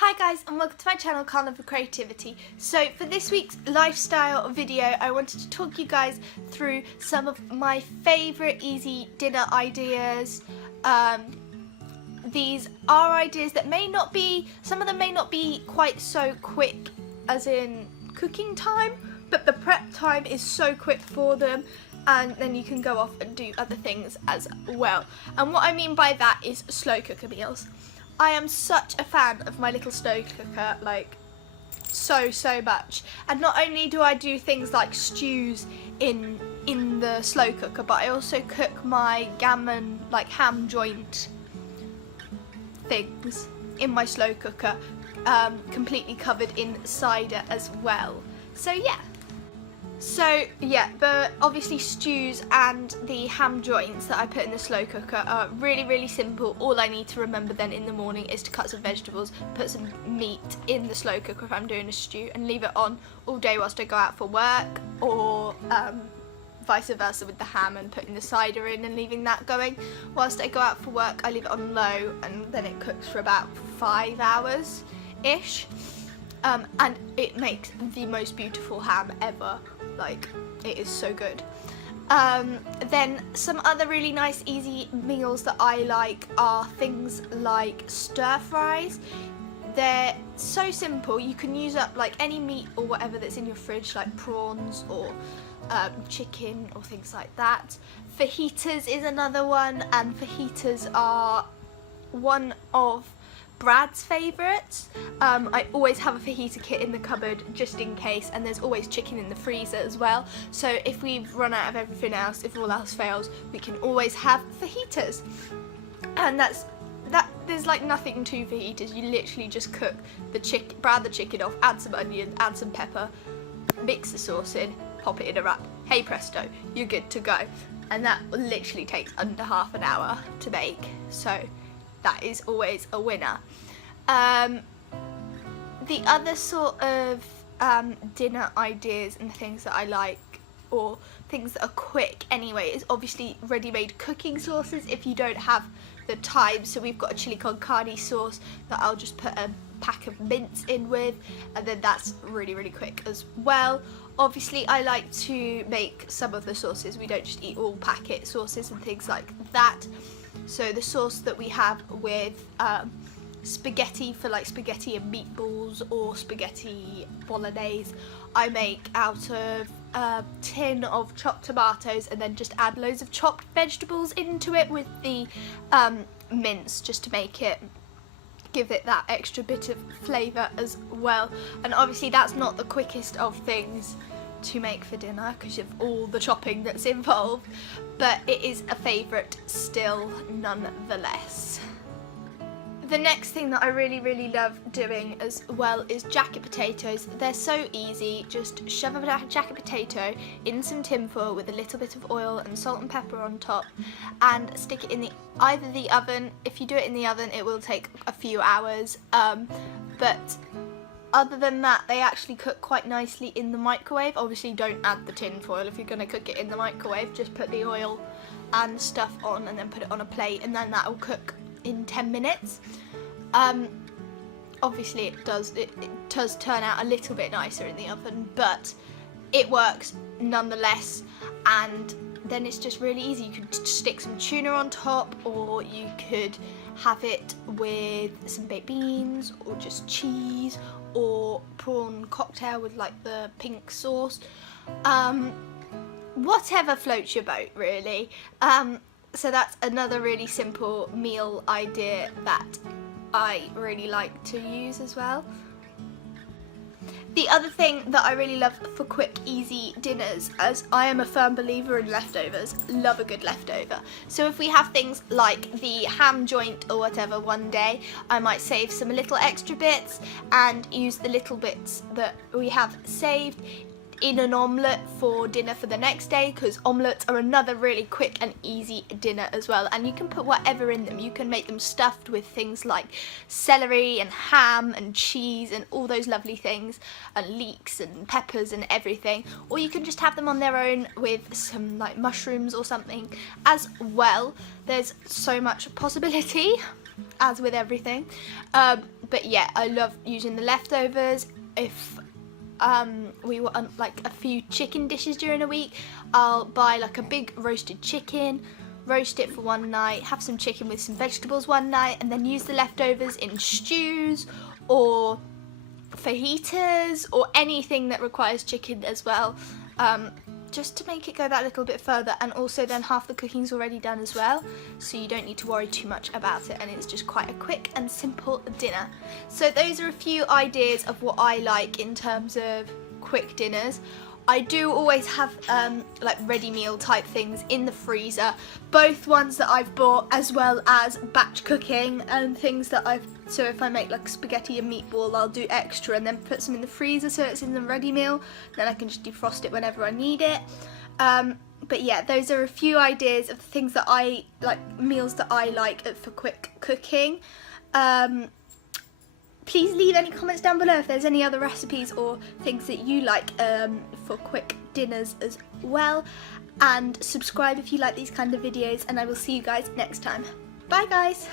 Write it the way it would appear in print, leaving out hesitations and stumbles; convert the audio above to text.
Hi guys, and welcome to my channel Carnival Creativity. So for this week's lifestyle video I wanted to talk you guys through some of my favourite easy dinner ideas. These are ideas that some of them may not be quite so quick as in cooking time, but the prep time is so quick for them, and then you can go off and do other things as well. And what I mean by that is slow cooker meals. I am such a fan of my little slow cooker, like so much. And not only do I do things like stews in the slow cooker, but I also cook my gammon, like ham joint things in my slow cooker, completely covered in cider as well. So yeah, the obviously stews and the ham joints that I put in the slow cooker are really simple. All I need to remember then in the morning is to cut some vegetables, put some meat in the slow cooker if I'm doing a stew, and leave it on all day whilst I go out for work, or vice versa with the ham and putting the cider in and leaving that going. Whilst I go out for work I leave it on low, and then it cooks for about 5 hours-ish. And it makes the most beautiful ham ever. Like, it is so good. Then some other really nice easy meals that I like are things like stir fries. They're so simple. You can use up like any meat or whatever that's in your fridge, like prawns or chicken or things like that. Fajitas is another one, and fajitas are one of Brad's favourites. I always have a fajita kit in the cupboard just in case, and there's always chicken in the freezer as well. So if we've run out of everything else, if all else fails, we can always have fajitas. And there's like nothing to fajitas. You literally just cook the brown the chicken off, add some onion, add some pepper, mix the sauce in, pop it in a wrap. Hey presto, you're good to go. And that literally takes under half an hour to make. So that is always a winner. The other sort of dinner ideas and things that I like, or things that are quick anyway, is obviously ready-made cooking sauces if you don't have the time. So we've got a chili con carne sauce that I'll just put a pack of mince in with, and then that's really quick as well. Obviously I like to make some of the sauces. We don't just eat all packet sauces and things like that. So the sauce that we have with spaghetti, for like spaghetti and meatballs or spaghetti bolognese, I make out of a tin of chopped tomatoes, and then just add loads of chopped vegetables into it with the mince, just to give it that extra bit of flavour as well. And obviously that's not the quickest of things to make for dinner because of all the chopping that's involved, but it is a favourite still nonetheless. The next thing that I really love doing as well is jacket potatoes. They're so easy. Just shove a jacket potato in some tin foil with a little bit of oil and salt and pepper on top, and stick it in either the oven. If you do it in the oven it will take a few hours, but other than that they actually cook quite nicely in the microwave. Obviously don't add the tin foil if you're going to cook it in the microwave. Just put the oil and stuff on and then put it on a plate, and then that will cook in 10 minutes. Obviously it does turn out a little bit nicer in the oven, but it works nonetheless. And then it's just really easy. You could stick some tuna on top, or you could have it with some baked beans or just cheese, or prawn cocktail with like the pink sauce, whatever floats your boat really. So that's another really simple meal idea that I really like to use as well. The other thing that I really love for quick, easy dinners, as I am a firm believer in leftovers, love a good leftover. So if we have things like the ham joint or whatever one day, I might save some little extra bits and use the little bits that we have saved in an omelette for dinner for the next day, because omelettes are another really quick and easy dinner as well, and you can put whatever in them. You can make them stuffed with things like celery and ham and cheese and all those lovely things, and leeks and peppers and everything, or you can just have them on their own with some like mushrooms or something as well. There's so much possibility, as with everything. But yeah, I love using the leftovers. If we were on like a few chicken dishes during a week, I'll buy like a big roasted chicken, roast it for one night, have some chicken with some vegetables one night, and then use the leftovers in stews or fajitas or anything that requires chicken as well, just to make it go that little bit further. And also then half the cooking's already done as well, so you don't need to worry too much about it, and it's just quite a quick and simple dinner. So those are a few ideas of what I like in terms of quick dinners. I do always have like ready meal type things in the freezer, both ones that I've bought as well as batch cooking and things that so if I make like spaghetti and meatball, I'll do extra and then put some in the freezer so it's in the ready meal, then I can just defrost it whenever I need it. But yeah, those are a few ideas of things that I like, meals that I like for quick cooking. Please leave any comments down below if there's any other recipes or things that you like for quick dinners as well. And subscribe if you like these kind of videos, and I will see you guys next time. Bye guys!